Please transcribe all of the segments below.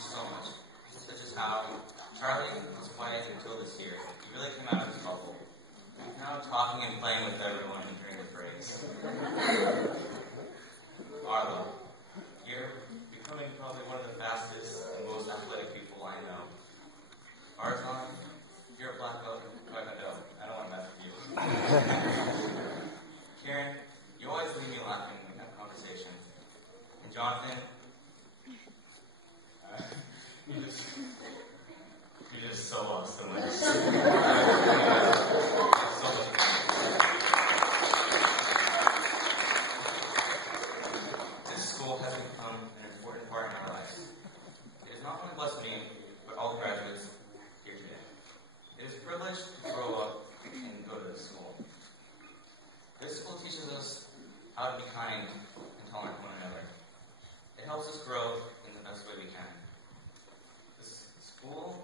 you so much, such as how Charlie was quiet until this year. He really came out of his bubble. He's now talking and playing with everyone during the breaks. Arlo, you're becoming probably one of the fastest and most athletic people I know. Arzon, you're a black belt. I don't want to mess with you. Karen, you always leave me laughing when we have conversations. And Jonathan, you're just so awesome. So much This school has become an important part in our lives. It has not only blessed me, but all the graduates here today. It is a privilege to grow up and go to this school. This school teaches us how to be kind and tolerant of one another. It helps us grow in the best way we can. This school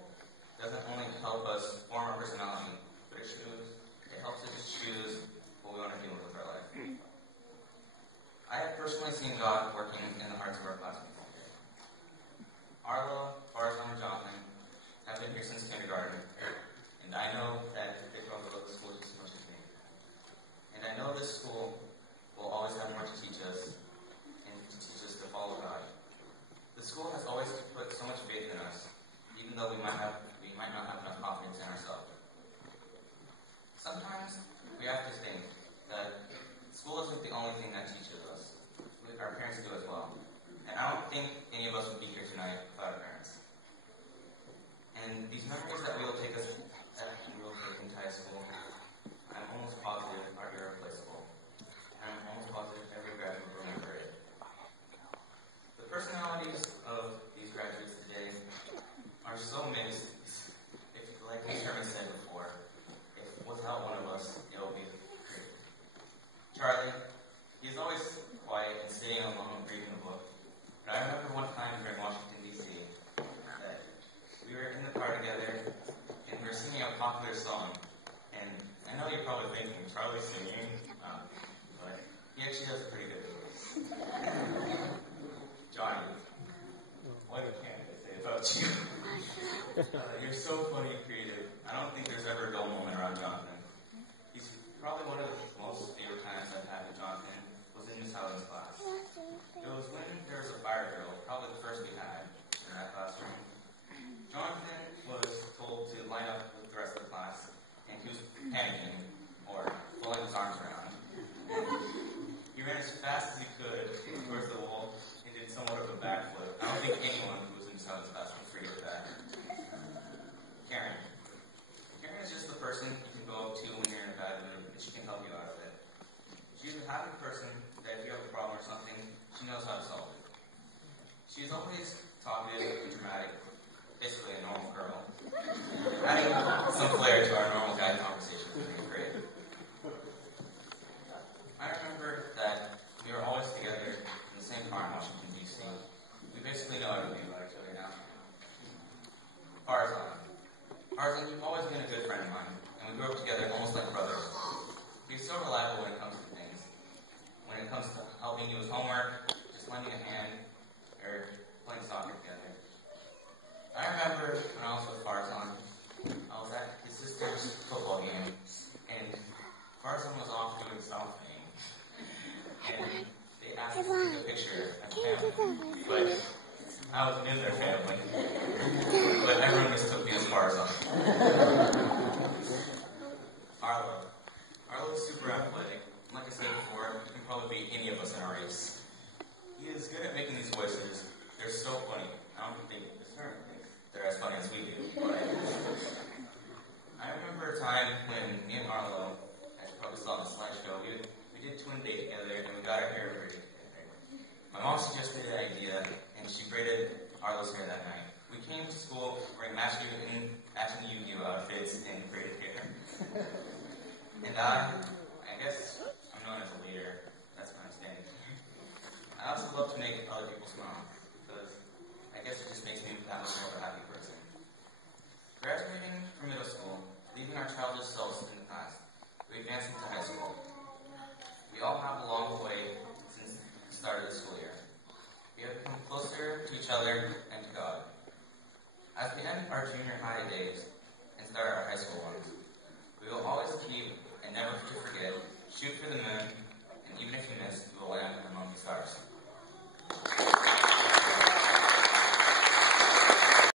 doesn't only help us form our personality, but it helps us choose what we want to do with our life. I have personally seen God working in the hearts of our classmates. Arlo, Farzan, and Jonathan have been here since kindergarten, and I know that they probably love the school just as much as me. And I know this school will always have more to teach us, and to teach us to follow God. The school has always put so much faith in us, even though we might not have enough confidence in ourselves. Sometimes we have to think that school isn't the only thing that teaches us. Our parents do as well. And I don't think any of us would be here tonight without our parents. And these memories that will take into high school, I'm almost positive are irreplaceable. And I'm almost positive every graduate will remember it. The personalities of these graduates today are so mixed. Like Sherman said before, if without one of us, it will be great. Charlie, he's always quiet and sitting alone reading a book. But I remember one time during Washington, D.C., that we were in the car together, and we were singing a popular song. And I know you're probably thinking, Charlie's singing, but he actually has a pretty good voice. Johnny, what can I say about you? You're so funny and creative. I don't think there's ever a dull moment around Jonathan. He's probably one of the most favorite times I've had with Jonathan was in Miss Helen's class. It was when there was a fire drill, probably the first we had in that classroom. Jonathan was told to line up with the rest of the class, and he was panicking, or pulling his arms around. He ran as fast as he could towards the wall and did somewhat of a backflip. I don't think anyone who was in Miss Helen's class would forget that. Karen. Karen is just the person you can go up to when you're in a bad mood, and she can help you out of it. She's the happy person that if you have a problem or something, she knows how to solve it. She's always talkative and dramatic, basically a normal girl. Adding some flair to our normal guy conversations would be great. I remember that we were always together in the same car in Washington, D.C. We basically know everything about each other now. Farzan, you've always been a good friend of mine, and we grew up together almost like brothers. He's so reliable when it comes to things. When it comes to helping you with homework, just lending a hand, or playing soccer together. I remember when I was with Farzan, I was at his sister's football game, and Farzan was off doing something. And they asked us to take a picture as family, but I was in their family. But everyone mistook me as Farzan. Arlo is super athletic. Like I said before, he can probably beat any of us in a race. He is good at making these voices. They're so funny. I don't think they're as funny as we do. But I remember a time when me and Arlo, as you probably saw in the slideshow, we did twin date together and we got our hair braided together. My mom suggested the idea and she braided Arlo's hair that night. We came to school wearing matching Yu-Gi-Oh outfits and braided hair. And I guess I'm known as a leader. That's my standing. I also love to make other people smile, because I guess it just makes me that much more of a happy person. Graduating from middle school, leaving our childish selves in the past, we advance into high school. We all have a long way since the start of the school year. We have become closer to each other and to God. As we end our junior high days and start our high school ones, we will always keep and never to forget, shoot for the moon, and even if you miss, you will land among the stars.